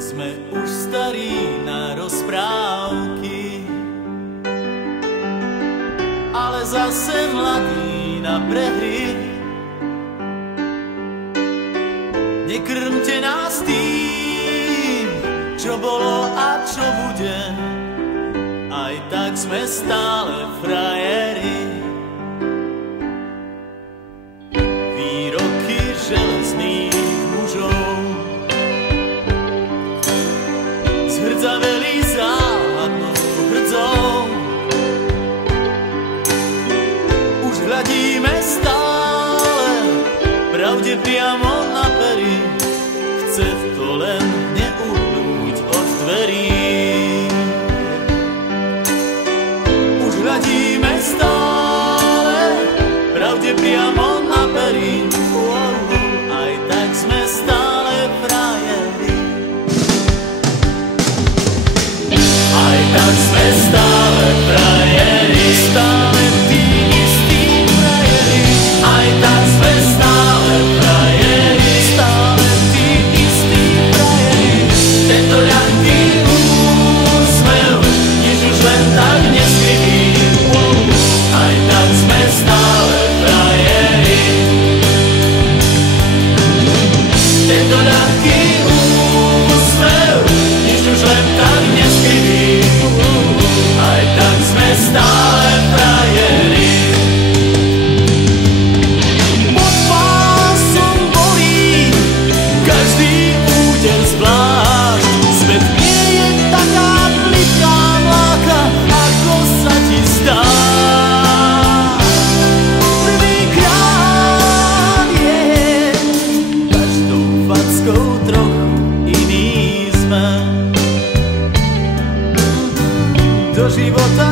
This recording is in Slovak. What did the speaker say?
Sme už starí na rozprávky, ale zase mladí na prehry. Nekrmte nás tým, čo bolo a čo bude, aj tak sme stále frajeri. Výroky železných mužov zhrdzaveli záhadnou hrdzou. Už hľadíme stále pravde priamo na pery, chce to len neuhnúť od dverí. Už hľadíme stále pravde priamo na pery, aj tak sme stále frajeri. Aj tak sme stále frajeri, stále tí istí frajeri. Aj tak sme stále frajeri, stále tí istí frajeri. Tento ľahký úsmev, nič už len tak neskrytý. Aj tak sme stále frajeri. Tento ľahký úsmev, nič už len tak neskrytý. Aj tak sme stále frajeri. Pod pásom bolí každý úder zvlášť. Svet nie je taká pliká mláka, ako sa ti zdá. Prvýkrát je každou fackou trochu iný sme. Do života